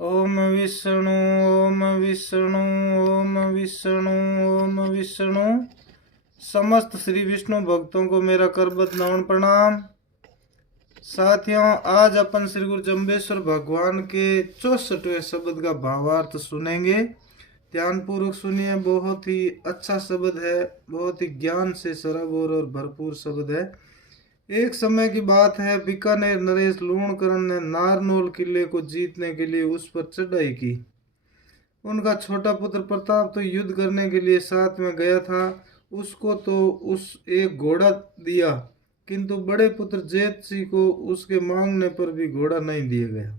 ओम विष्णु ओम विष्णु ओम विष्णु ओम विष्णु। समस्त श्री विष्णु भक्तों को मेरा करबद्ध नमन प्रणाम। साथियों, आज अपन श्री गुरु जम्बेश्वर भगवान के 64वें शब्द का भावार्थ सुनेंगे। ध्यान पूर्वक सुनिए। बहुत ही अच्छा शब्द है, बहुत ही ज्ञान से सराबोर और भरपूर शब्द है। एक समय की बात है, बीकानेर नरेश लूणकरण ने नारनौल किले को जीतने के लिए उस पर चढ़ाई की। उनका छोटा पुत्र प्रताप तो युद्ध करने के लिए साथ में गया था। उसको तो उस एक घोड़ा दिया, किंतु बड़े पुत्र जेत सिंह को उसके मांगने पर भी घोड़ा नहीं दिया गया।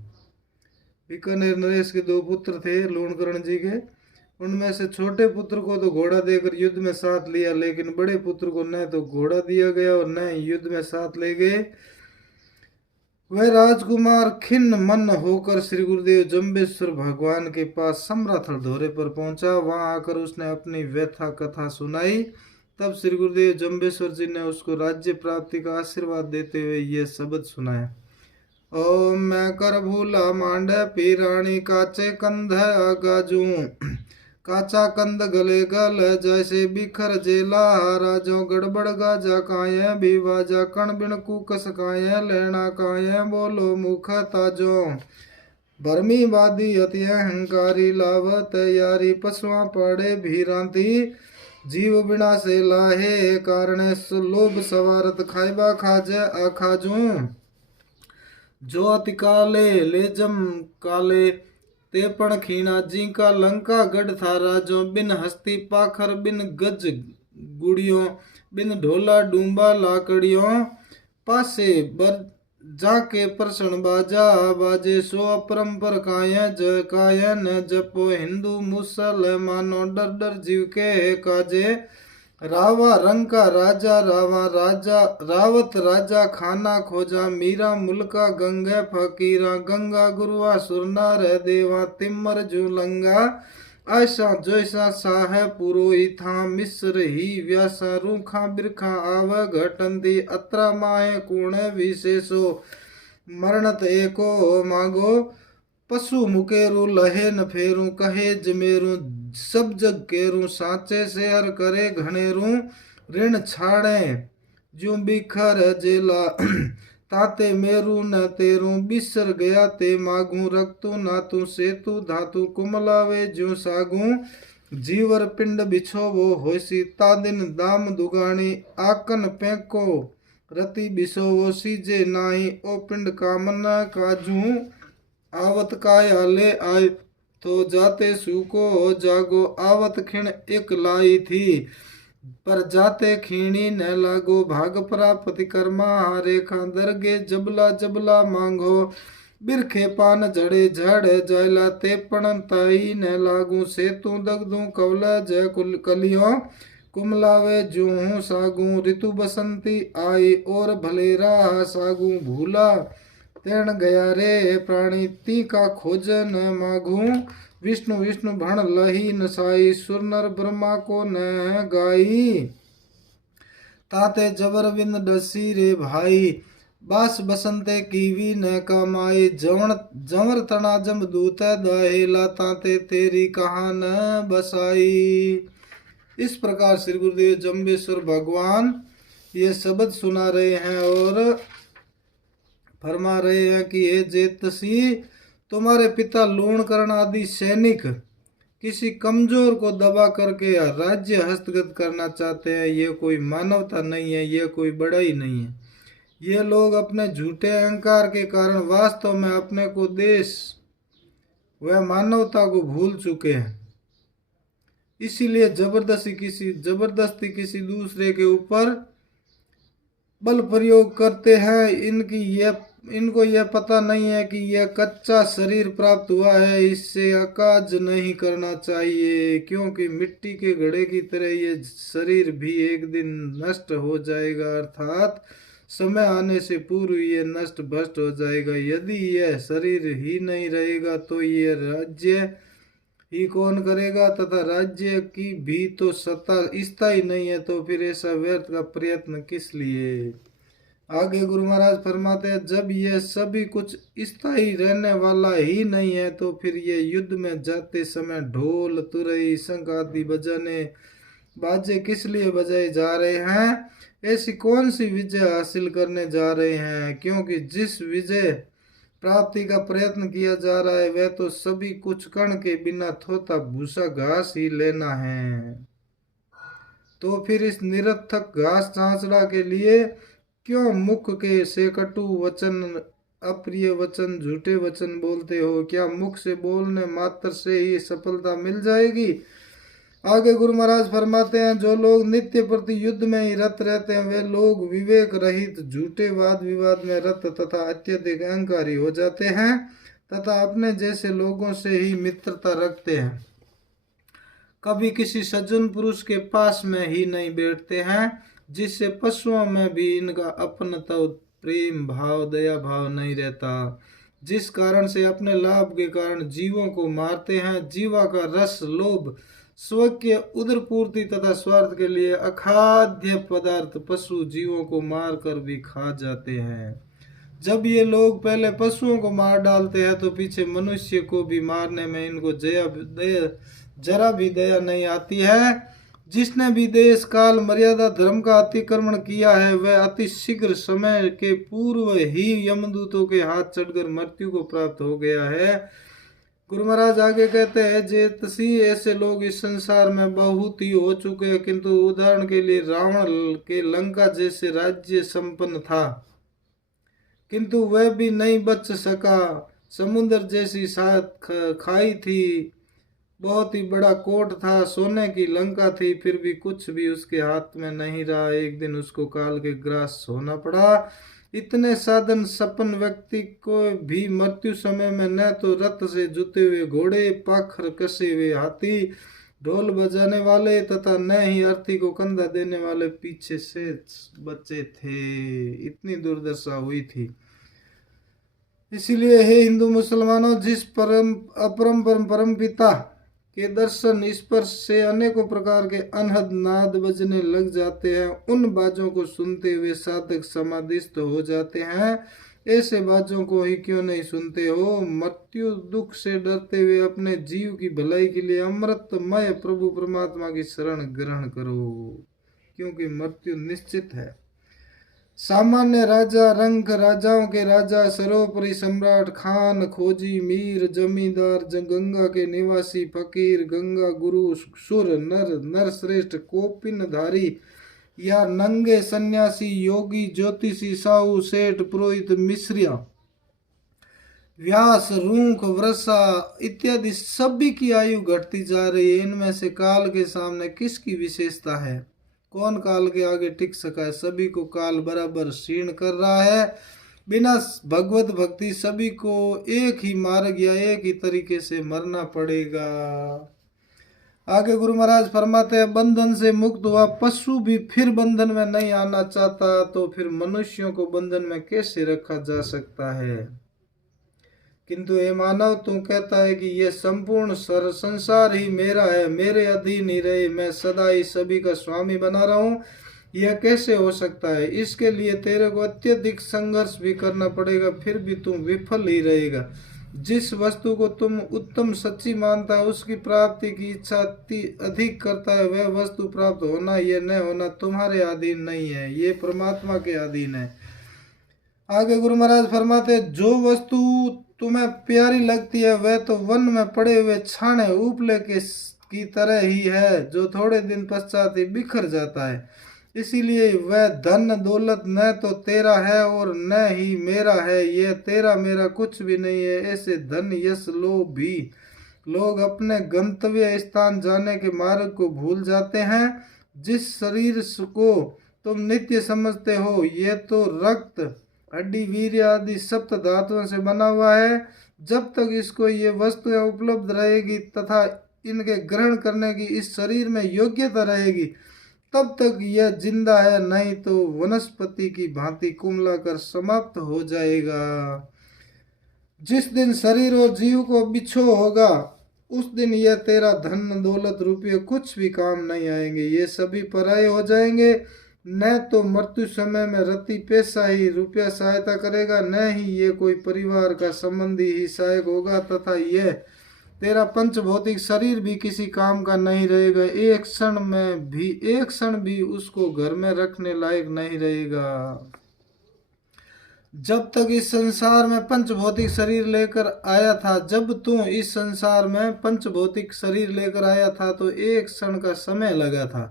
बीकानेर नरेश के दो पुत्र थे लूणकरण जी के। उनमें से छोटे पुत्र को तो घोड़ा देकर युद्ध में साथ लिया, लेकिन बड़े पुत्र को न तो घोड़ा दिया गया और न युद्ध में साथ ले गए। वह राजकुमार खिन्न मन होकर श्री गुरुदेव जम्बेश्वर भगवान के पास समराथल दौरे पर पहुंचा। वहां आकर उसने अपनी व्यथा कथा सुनाई। तब श्री गुरुदेव जम्बेश्वर जी ने उसको राज्य प्राप्ति का आशीर्वाद देते हुए यह शब्द सुनाया। ओम मैं कर भूला मांड पीराणी काचे कंध आगाजू, काचा कंद गले गल जैसे बिखर जेला, राजो गड़बड़ गाजा काये बिवाजा कण बिन कुकस काये लेना काये बोलो मुख ताजो, भरमी वादी अति अहंकारी लावत यारी पशुआ पड़े भीरांति, जीव बिना से लाहे कारण लोभ सवारत खाइबा खाजे अखाजू, जो अति काले लेजम काले ते पण खीणा जिंका लंका गढ़ थारा, जो बिन हस्ती पाखर बिन गज गुड़ियों बिन ढोला डूंबा लाकड़ियों, पासे बर जाके प्रसन्न बाजा बाजे, सो अपरंपर काया जय काया न जपो हिंदू मुसलमानो डर डर जीव के काजे, रावा रंग का राजा रावा राजा रावत राजा खाना खोजा, मीरा मुल्का गंगे फकीरा गंगा गुरुआ सुरनार देवा तिम्मर जुलंगा, ऐसा जैसा साह पुरोहिता मिस्र ही व्यासा रूखा बिरखा आव घटंती, अत्रा माए कुण विशेषो मरणत एको मागो, पशु मुकेरू लहे न फेरू कहे जमेरू, सब जग केरू साचे से हर करे घनेरू, ऋण छाड़े जो बिखर जेला ताते मेरू न तेरू, बिसर गया ते मागू रक्तु नातु सेतु धातु कुमलावे जो सागू, जीवर पिंड बिछो वो होसी ता दिन दाम दुगानी, आकन पेको रति बिसो वो सीजे नाही, ओ पिंड कामना काजू, आवत काया ले आय तो जाते सूको जागो, आवत खिण एक लाई थी पर जाते खीणी न लागो, भाग प्राप्ति कर्मा रेखा दरगे जबला जबला मांगो, बिरखे पान झड़े झड़ जायला ते पण ताई न लागू, सेतु दगदू कवला जय कुल कलियो, कुमलावे जूहू सागू, ऋतु बसंती आई और भलेरा सागू, भूला तेण गया रे प्राणी ती का खोजन मागू, विष्णु विष्णु भण लही नसाई, सुर नर ब्रह्मा को न गाई, ताते जबर बिंद डसी रे भाई, बास बसंते कीवी न कमाई, जवर तना जम दूत दाहेला, ताते तेरी कहा न बसाई। इस प्रकार श्री गुरुदेव जम्बेश्वर भगवान ये शब्द सुना रहे हैं और फरमा रहे हैं कि हे जेतसी, तुम्हारे पिता लूणकरण आदि सैनिक किसी कमजोर को दबा करके राज्य हस्तगत करना चाहते हैं। ये कोई मानवता नहीं है, ये कोई बड़ाई नहीं है। ये लोग अपने झूठे अहंकार के कारण वास्तव में अपने को देश व मानवता को भूल चुके हैं। इसीलिए जबरदस्ती किसी दूसरे के ऊपर बल प्रयोग करते हैं। इनको यह पता नहीं है कि यह कच्चा शरीर प्राप्त हुआ है, इससे अकाज नहीं करना चाहिए, क्योंकि मिट्टी के घड़े की तरह ये शरीर भी एक दिन नष्ट हो जाएगा, अर्थात समय आने से पूर्व ये नष्ट भ्रष्ट हो जाएगा। यदि यह शरीर ही नहीं रहेगा तो ये राज्य ही कौन करेगा, तथा राज्य की भी तो सत्ता स्थायी नहीं है, तो फिर ऐसा व्यर्थ का प्रयत्न किस लिए। आगे गुरु महाराज फरमाते हैं, जब यह सभी कुछ स्थायी रहने वाला ही नहीं है तो फिर ये युद्ध में जाते समय ढोल तुरई शंख आदि बजाने बाजे किस लिए बजाए जा रहे हैं? ऐसी कौन सी विजय हासिल करने जा रहे हैं? क्योंकि जिस विजय प्राप्ति का प्रयत्न किया जा रहा है वह तो सभी कुछ कण के बिना थोथा भूसा घास ही लेना है। तो फिर इस निरर्थक घास चांचड़ा के लिए क्यों मुख के से कटु वचन अप्रिय वचन झूठे वचन बोलते हो? क्या मुख से बोलने मात्र से ही सफलता मिल जाएगी? आगे गुरु महाराज फरमाते हैं, जो लोग नित्य प्रति युद्ध में ही रत रहते हैं वे लोग विवेक रहित झूठे वाद विवाद में रत तथा अत्यधिक अहंकारी हो जाते हैं तथा अपने जैसे लोगों से ही मित्रता रखते हैं। कभी किसी सज्जन पुरुष के पास में ही नहीं बैठते हैं, जिससे पशुओं में भी इनका अपनत्व प्रेम भाव दया भाव नहीं रहता, जिस कारण से अपने लाभ के कारण जीवों को मारते हैं। जीवा का रस लोभ स्व के उदर पूर्ति तथा स्वार्थ के लिए अखाद्य पदार्थ पशु जीवों को मार कर भी खा जाते हैं। जब ये लोग पहले पशुओं को मार डालते हैं तो पीछे मनुष्य को भी मारने में इनको जरा भी दया नहीं आती है। जिसने भी देश काल मर्यादा धर्म का अतिक्रमण किया है वह अति शीघ्र समय के पूर्व ही यमदूतों के हाथ चढ़कर मृत्यु को प्राप्त हो गया है। गुरु महाराज आगे कहते हैं, जेतसी ऐसे लोग इस संसार में बहुत ही हो चुके हैं, किंतु उदाहरण के लिए रावण के लंका जैसे राज्य संपन्न था किंतु वह भी नहीं बच सका। समुद्र जैसी सात खाई थी, बहुत ही बड़ा कोट था, सोने की लंका थी, फिर भी कुछ भी उसके हाथ में नहीं रहा। एक दिन उसको काल के ग्रास होना पड़ा। इतने साधन सपन व्यक्ति को भी मृत्यु समय में न तो रथ से जुते हुए घोड़े पाखर कसे हुए हाथी ढोल बजाने वाले तथा न ही अर्थी को कंधा देने वाले पीछे से बचे थे। इतनी दुर्दशा हुई थी। इसीलिए हे हिंदू मुसलमानों, जिस परम पिता के दर्शन स्पर्श से अनेकों प्रकार के अनहद नाद बजने लग जाते हैं, उन बाजों को सुनते हुए साधक समाधिस्थ हो जाते हैं। ऐसे बाजों को ही क्यों नहीं सुनते हो? मृत्यु दुख से डरते हुए अपने जीव की भलाई के लिए अमृतमय प्रभु परमात्मा की शरण ग्रहण करो, क्योंकि मृत्यु निश्चित है। सामान्य राजा रंग राजाओं के राजा सर्वोपरि सम्राट खान खोजी मीर जमींदार गंगा के निवासी फकीर गंगा गुरु सुर नर श्रेष्ठ कोपिनधारी या नंगे सन्यासी योगी ज्योतिषी साहू सेठ पुरोहित मिश्रिया व्यास रूख वृषा इत्यादि सभी की आयु घटती जा रही है। इनमें से काल के सामने किसकी विशेषता है? कौन काल के आगे टिक सका है? सभी को काल बराबर क्षीण कर रहा है। बिना भगवत भक्ति सभी को एक ही मार्ग या एक ही तरीके से मरना पड़ेगा। आगे गुरु महाराज फरमाते हैं, बंधन से मुक्त हुआ पशु भी फिर बंधन में नहीं आना चाहता, तो फिर मनुष्यों को बंधन में कैसे रखा जा सकता है? किंतु ये मानव तू कहता है कि यह संपूर्ण संसार ही मेरा है, मेरे अधीन ही रहे, मैं सदा ही सभी का स्वामी बना रहा हूँ। यह कैसे हो सकता है? इसके लिए तेरे को अत्यधिक संघर्ष भी करना पड़ेगा, फिर भी तुम विफल ही रहेगा। जिस वस्तु को तुम उत्तम सच्ची मानता है उसकी प्राप्ति की इच्छा अधिक करता है, वह वस्तु प्राप्त होना या न होना तुम्हारे अधीन नहीं है, ये परमात्मा के अधीन है। आगे गुरु महाराज फरमाते, जो वस्तु तुम्हें प्यारी लगती है वह तो वन में पड़े हुए छाने उपले के की तरह ही है, जो थोड़े दिन पश्चात ही बिखर जाता है। इसीलिए वह धन दौलत न तो तेरा है और न ही मेरा है, यह तेरा मेरा कुछ भी नहीं है। ऐसे धन यश लोभ भी लोग अपने गंतव्य स्थान जाने के मार्ग को भूल जाते हैं। जिस शरीर को तुम नित्य समझते हो यह तो रक्त हड्डी वीर्य आदि सप्त धातुओं से बना हुआ है। जब तक इसको ये वस्तुएं उपलब्ध रहेगी तथा इनके ग्रहण करने की इस शरीर में योग्यता रहेगी तब तक यह जिंदा है, नहीं तो वनस्पति की भांति कुमला कर समाप्त हो जाएगा। जिस दिन शरीर और जीव को बिछो होगा उस दिन यह तेरा धन दौलत रुपये कुछ भी काम नहीं आएंगे, ये सभी पराये हो जाएंगे। न तो मृत्यु समय में रति पैसा ही रुपया सहायता करेगा, न ही ये कोई परिवार का संबंधी ही सहायक होगा, तथा यह तेरा पंच भौतिक शरीर भी किसी काम का नहीं रहेगा। एक क्षण भी उसको घर में रखने लायक नहीं रहेगा। जब तक इस संसार में पंच भौतिक शरीर लेकर आया था, जब तू इस संसार में पंच भौतिक शरीर लेकर आया था तो एक क्षण का समय लगा था,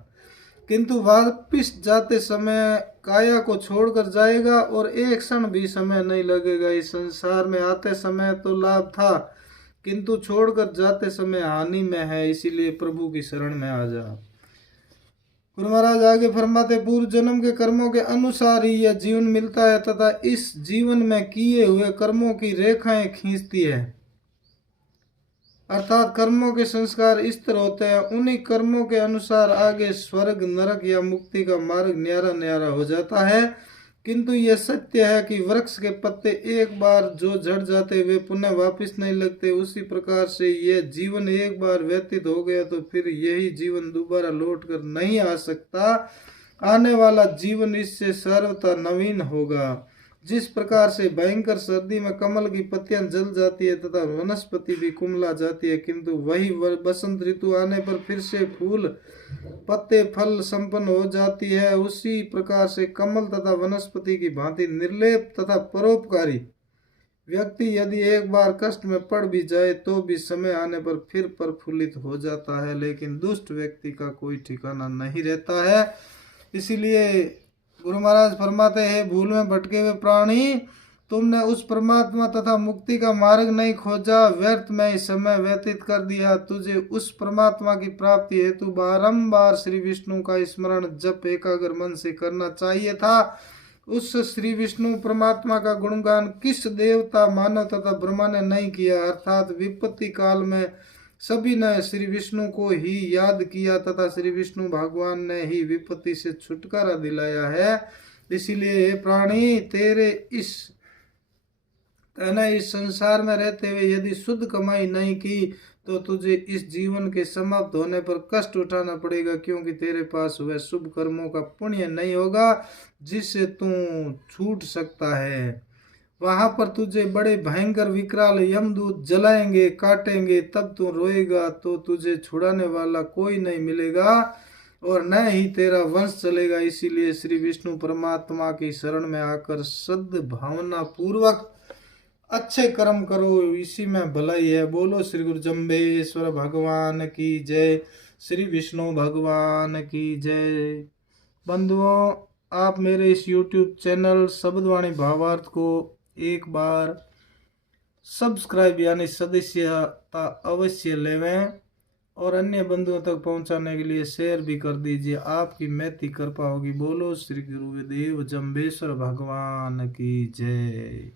किंतु वापिस जाते समय काया को छोड़कर जाएगा और एक क्षण भी समय नहीं लगेगा। इस संसार में आते समय तो लाभ था, किंतु छोड़कर जाते समय हानि में है, इसीलिए प्रभु की शरण में आ जा। गुरु महाराज आगे फरमाते, पूर्व जन्म के कर्मों के अनुसार ही यह जीवन मिलता है तथा इस जीवन में किए हुए कर्मों की रेखाएं खींचती है, अर्थात कर्मों के संस्कार इस तरह होते हैं, उन्हीं कर्मों के अनुसार आगे स्वर्ग नरक या मुक्ति का मार्ग न्यारा न्यारा हो जाता है। किंतु यह सत्य है कि वृक्ष के पत्ते एक बार जो झड़ जाते वे पुनः वापस नहीं लगते, उसी प्रकार से यह जीवन एक बार व्यतीत हो गया तो फिर यही जीवन दोबारा लौट कर नहीं आ सकता। आने वाला जीवन इससे सर्वथा नवीन होगा। जिस प्रकार से भयंकर सर्दी में कमल की पत्तियां जल जाती है तथा वनस्पति भी कुमला जाती है, किंतु वही बसंत ऋतु आने पर फिर से फूल पत्ते फल संपन्न हो जाती है, उसी प्रकार से कमल तथा वनस्पति की भांति निर्लेप तथा परोपकारी व्यक्ति यदि एक बार कष्ट में पड़ भी जाए तो भी समय आने पर फिर प्रफुल्लित हो जाता है, लेकिन दुष्ट व्यक्ति का कोई ठिकाना नहीं रहता है। इसीलिए गुरु महाराज फरमाते हैं, भूल में भटके हुए प्राणी, तुमने उस परमात्मा तथा मुक्ति का मार्ग नहीं खोजा, व्यर्थ में ही समय व्यतीत कर दिया। तुझे उस परमात्मा की प्राप्ति हेतु बारंबार श्री विष्णु का स्मरण जप एकाग्र मन से करना चाहिए था। उस श्री विष्णु परमात्मा का गुणगान किस देवता मानव तथा ब्रह्मा ने नहीं किया, अर्थात विपत्ति काल में सभी ने श्री विष्णु को ही याद किया तथा श्री विष्णु भगवान ने ही विपत्ति से छुटकारा दिलाया है। इसीलिए प्राणी, तेरे इस संसार में रहते हुए यदि शुद्ध कमाई नहीं की तो तुझे इस जीवन के समाप्त होने पर कष्ट उठाना पड़ेगा, क्योंकि तेरे पास वह शुभ कर्मों का पुण्य नहीं होगा जिससे तू छूट सकता है। वहां पर तुझे बड़े भयंकर विकराल यमदूत जलाएंगे, काटेंगे, तब तू रोएगा तो तुझे छुड़ाने वाला कोई नहीं मिलेगा और न ही तेरा वंश चलेगा। इसीलिए श्री विष्णु परमात्मा की शरण में आकर सद्भावना पूर्वक अच्छे कर्म करो, इसी में भलाई है। बोलो श्री गुरु जम्बेश्वर भगवान की जय, श्री विष्णु भगवान की जय। बंधुओं, आप मेरे इस YouTube चैनल शब्दवाणी भावार्थ को एक बार सब्सक्राइब यानी सदस्यता अवश्य लेवें और अन्य बंधुओं तक पहुंचाने के लिए शेयर भी कर दीजिए, आपकी महती कृपा होगी। बोलो श्री गुरुदेव जम्बेश्वर भगवान की जय।